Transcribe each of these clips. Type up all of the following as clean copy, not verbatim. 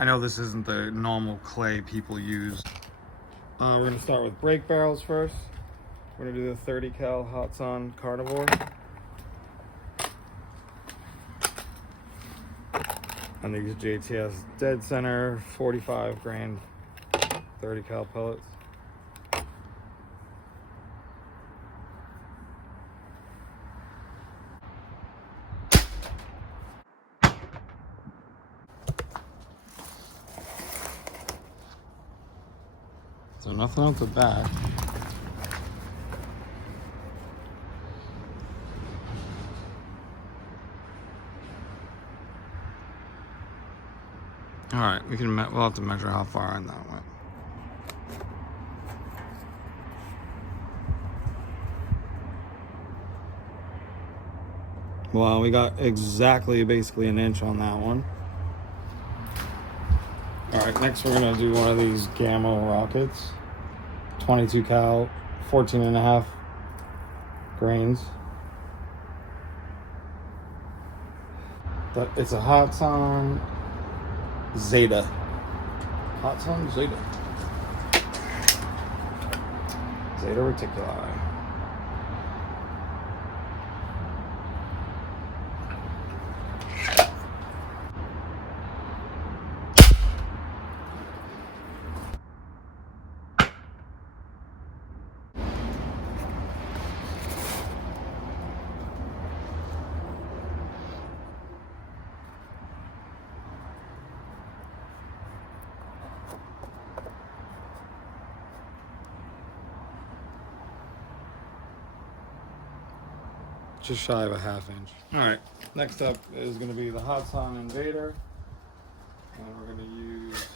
I know this isn't the normal clay people use. We're gonna start with brake barrels first. We're gonna do the 30 cal Hatsan Carnivore. And these JTS dead center 45 grain 30 cal pellets. So nothing out the back. All right, we'll have to measure how far in that went. Well, we got exactly basically an inch on that one. All right, next we're gonna do one of these Gamma rockets. 22 cal, 14.5 grains. But it's a Hatsan Zada. Hatsan Zada. Zeta reticuli. Just shy of a half inch. All right, next up is gonna be the Hatsan Invader. And we're gonna use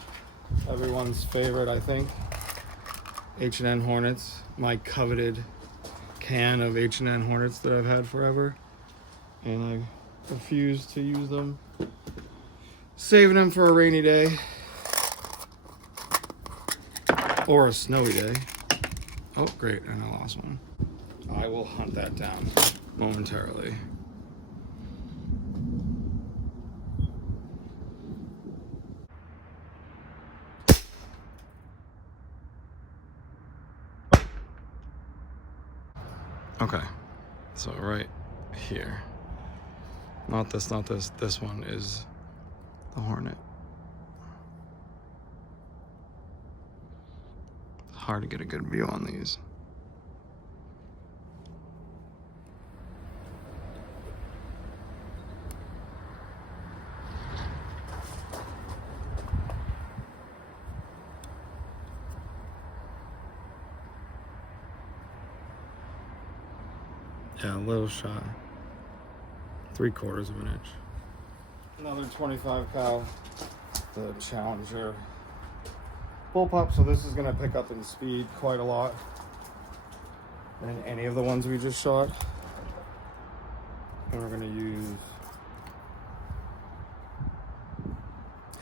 everyone's favorite, I think, H&N Hornets. My coveted can of H&N Hornets that I've had forever. And I refuse to use them. Saving them for a rainy day. Or a snowy day. Oh, great, and I lost one. I will hunt that down momentarily. Okay, so right here. Not this, not this. This one is the Hornet. It's hard to get a good view on these. Yeah, a little shy. 3/4 of an inch. Another 25 cal, the Challenger bullpup. So this is gonna pick up in speed quite a lot than any of the ones we just shot. And we're gonna use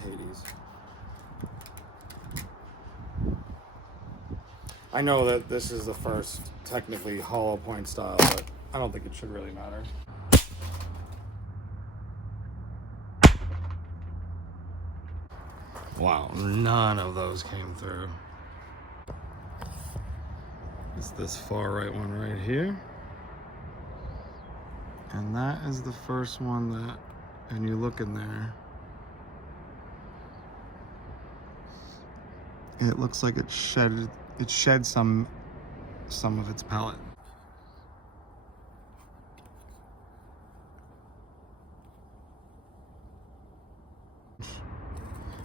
Hades. I know that this is the first technically hollow point style, but I don't think it should really matter. Wow, none of those came through. It's this far right one right here. And that is the first one that, and you look in there, it looks like it shed some of its pellet.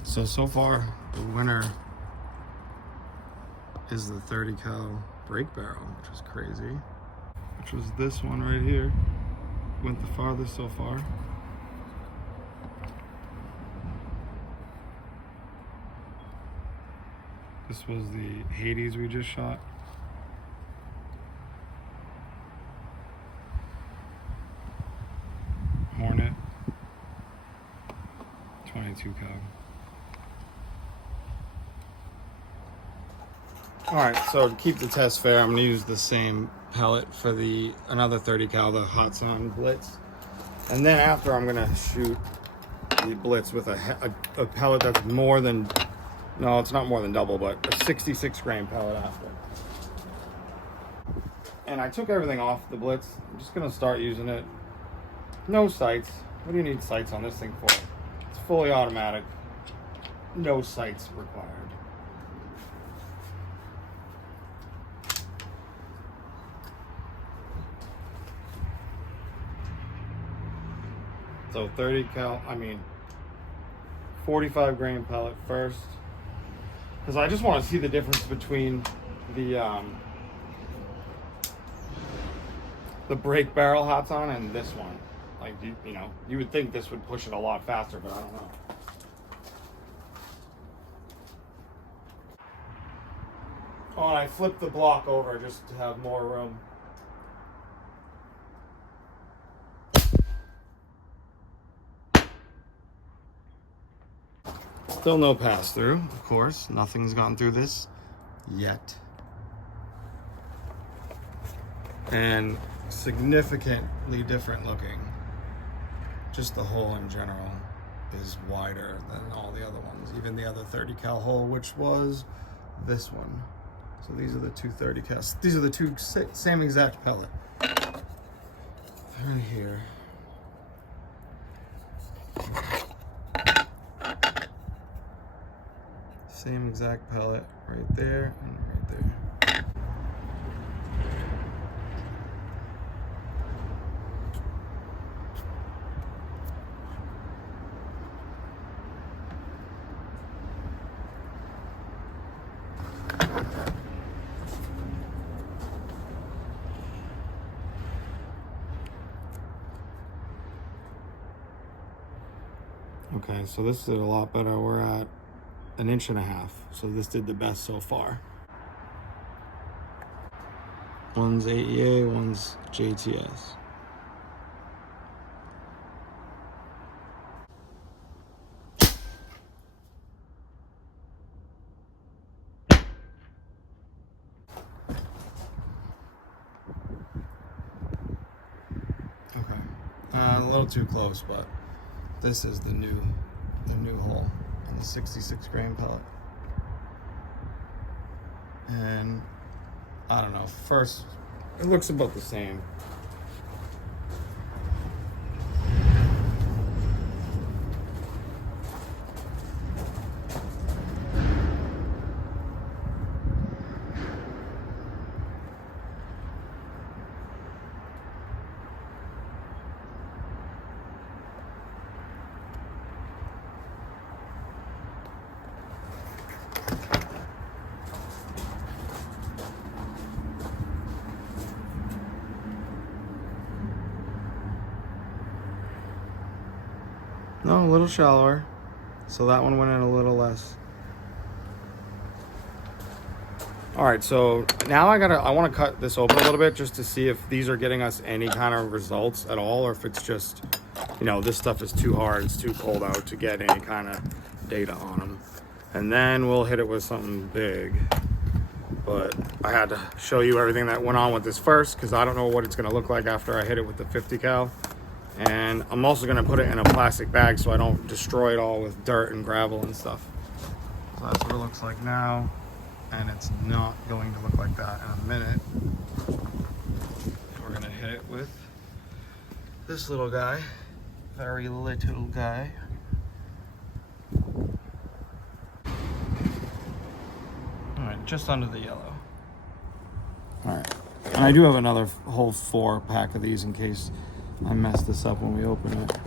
So far, the winner is the 30 cal brake barrel, which is crazy. Which was this one right here. Went the farthest so far. This was the Hades we just shot. Hornet. 22 cal. Alright, so to keep the test fair, I'm going to use the same pellet for another 30 cal, the Hatsan Blitz. And then after, I'm going to shoot the Blitz with a pellet that's more than, no, it's not more than double, but a 66 grain pellet after. And I took everything off the Blitz. I'm just gonna start using it. No sights. What do you need sights on this thing for? It's fully automatic. No sights required. So 45 grain pellet first. Because I just want to see the difference between the brake barrel Hatsan and this one. Like, you know, you would think this would push it a lot faster, but I don't know. Oh, and I flipped the block over just to have more room. Still no pass through, of course. Nothing's gone through this yet. And significantly different looking. Just the hole in general is wider than all the other ones. Even the other 30 cal hole, which was this one. So these are the two 30 cal. These are the two same exact pellet. They're in here. Same exact pellet right there and right there. Okay, so this did a lot better. We're at 1.5 inches, so this did the best so far. One's AEA, one's JTS. Okay, a little too close, but this is the new hole on the 66 grain pellet. And I don't know, first it looks about the same. No, a little shallower. So that one went in a little less. All right, so now I want to cut this open a little bit just to see if these are getting us any kind of results at all, or if it's just, you know, this stuff is too hard, it's too cold out to get any kind of data on them. And then we'll hit it with something big. But I had to show you everything that went on with this first, because I don't know what it's going to look like after I hit it with the 50 cal. And I'm also going to put it in a plastic bag so I don't destroy it all with dirt and gravel and stuff. So that's what it looks like now. And it's not going to look like that in a minute. We're going to hit it with this little guy. Very little guy. Alright, just under the yellow. Alright. And I do have another whole 4-pack of these in case I messed this up when we open it.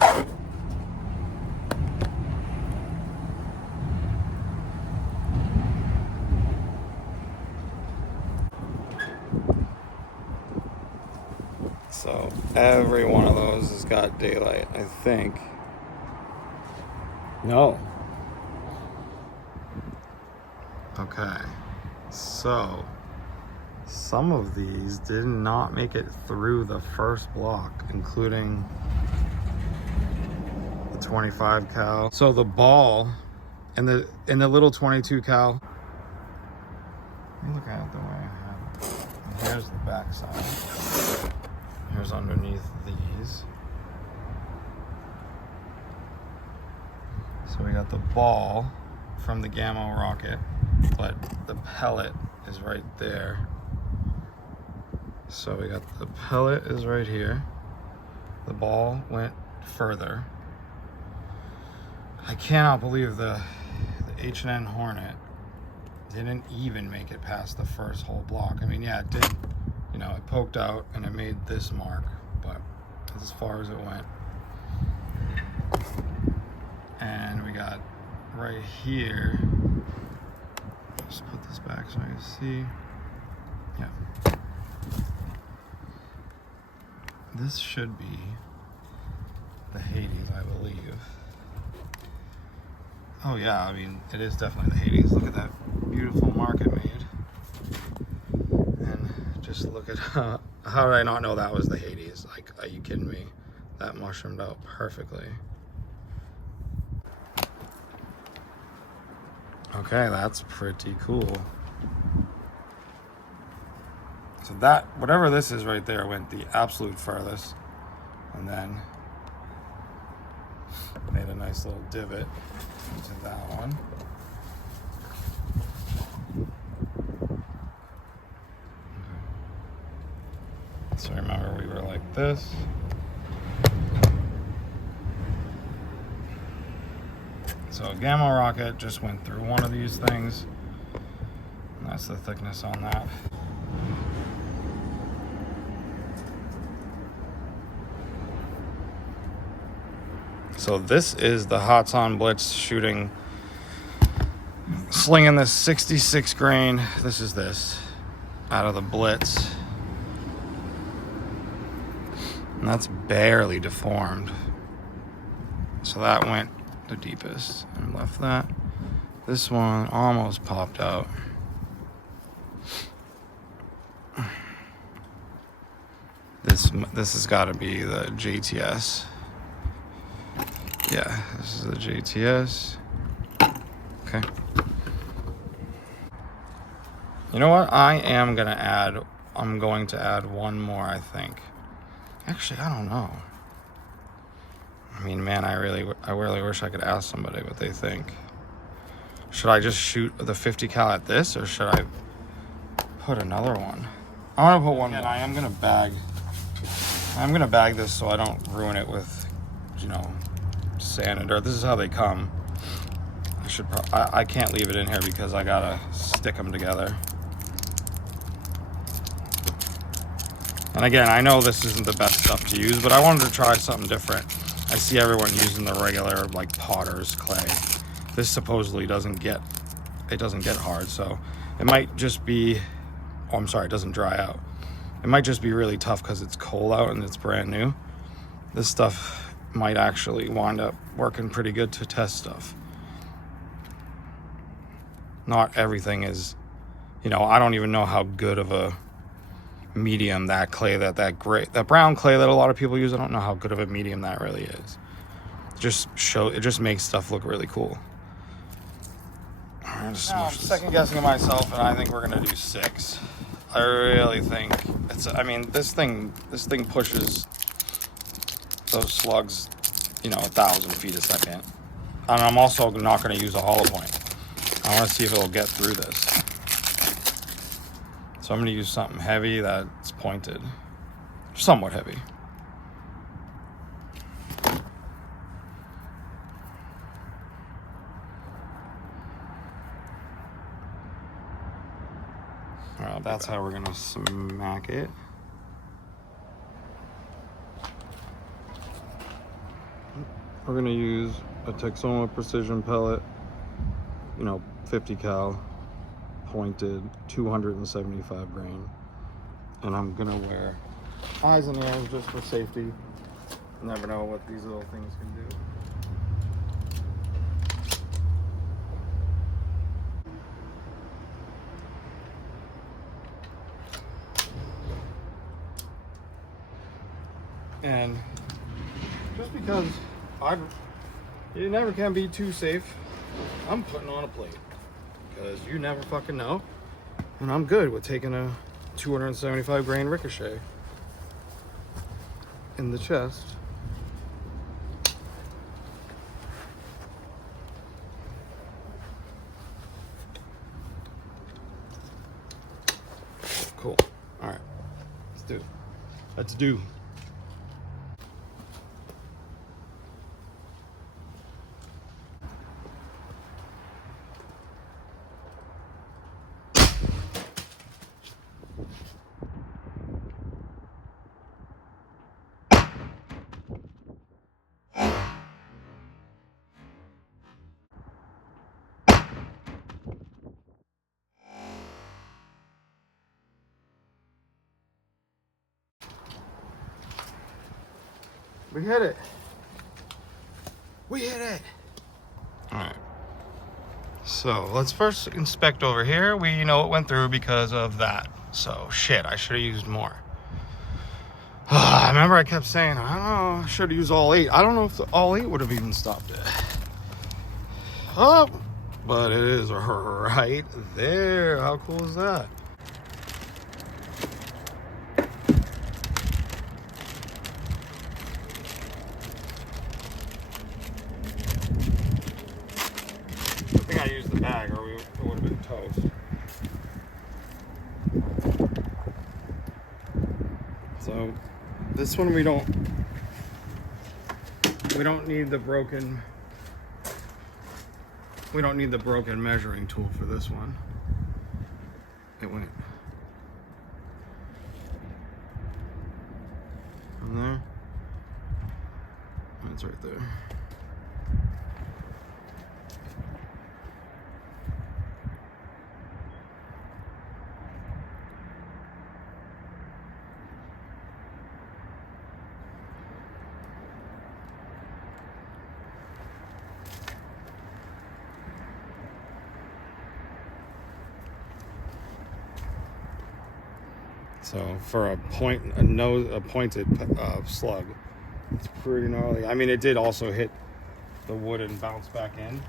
So every one of those has got daylight, I think. No. Okay. So some of these did not make it through the first block, including the 25 cal. So the ball and the little 22 cal. Let me look at it the way I have it. And here's the back side. Here's underneath these. So we got the ball from the Gamma rocket, but the pellet is right there. So we got the pellet is right here. The ball went further. I cannot believe the H&N Hornet didn't even make it past the first whole block. I mean, yeah, it did. You know, it poked out and it made this mark, but that's as far as it went. And we got right here. Just put this back so I can see. Yeah. This should be the Hades, I believe. Oh yeah, I mean, it is definitely the Hades. Look at that beautiful mark it made. And just look at how did I not know that was the Hades? Like, are you kidding me? That mushroomed out perfectly. Okay, that's pretty cool. So that, whatever this is right there, went the absolute furthest. And then made a nice little divot into that one. Okay. So remember, we were like this. So a Gamma rocket just went through one of these things. And that's the thickness on that. So this is the Hatsan Blitz shooting, slinging this 66 grain. This is this out of the Blitz. And that's barely deformed. So that went the deepest and left that. This one almost popped out. This has got to be the JTS. Yeah, this is the JTS. Okay. You know what? I'm going to add one more, I think. Actually, I don't know. I mean, man, I really wish I could ask somebody what they think. Should I just shoot the 50 cal at this, or should I put another one? I want to put one. And I am gonna bag. I'm gonna bag this so I don't ruin it with, you know, sand and dirt. This is how they come. I can't leave it in here because I gotta stick them together. And again, I know this isn't the best stuff to use, but I wanted to try something different. I see everyone using the regular, like, potter's clay. This supposedly doesn't get hard, so it might just be, oh, I'm sorry, it doesn't dry out. It might just be really tough because it's cold out and it's brand new. This stuff might actually wind up working pretty good to test stuff. Not everything is, you know, I don't even know how good of a medium that clay, that brown clay that a lot of people use, I don't know how good of a medium that really is. It just makes stuff look really cool. I'm second guessing myself, and I think we're gonna do 6. I really think this thing pushes those slugs, you know, 1,000 feet a second. And I'm also not gonna use a hollow point. I wanna see if it'll get through this. So I'm going to use something heavy that's pointed. Somewhat heavy. Alright, that's how we're going to smack it. We're going to use a Texoma precision pellet, you know, 50 cal. Pointed 275 grain, and I'm gonna wear eyes and ears just for safety. You never know what these little things can do. And just because you never can be too safe, I'm putting on a plate. Because you never fucking know. And I'm good with taking a 275 grain ricochet in the chest. do. Let's do. We hit it. We hit it. All right. So let's first inspect over here. We know it went through because of that. So shit, I should have used more. I remember I kept saying, I don't know, I should have used all 8. I don't know if the all 8 would have even stopped it. Oh, but it is right there. How cool is that? I think I used the bag or it would have been toast. So this one we don't need the broken measuring tool for this one. It went from there. It's right there. So for a pointed slug, it's pretty gnarly. I mean, it did also hit the wood and bounce back in.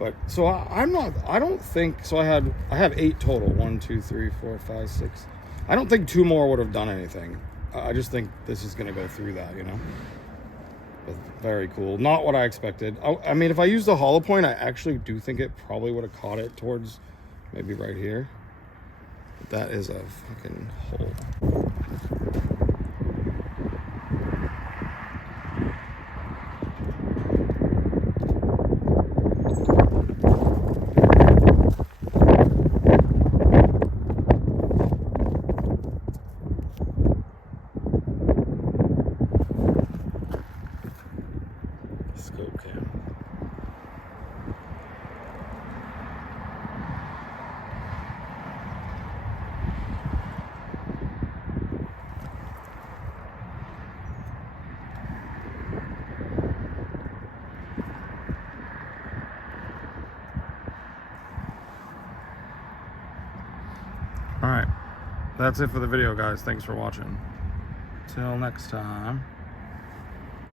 But so I don't think so. I have 8 total. 1, 2, 3, 4, 5, 6. I don't think 2 more would have done anything. I just think this is gonna go through that, you know. But very cool. Not what I expected. I mean, if I used the hollow point, I actually do think it probably would have caught it towards maybe right here. That is a fucking hole. Scope cam. All right, that's it for the video, guys. Thanks for watching. Till next time.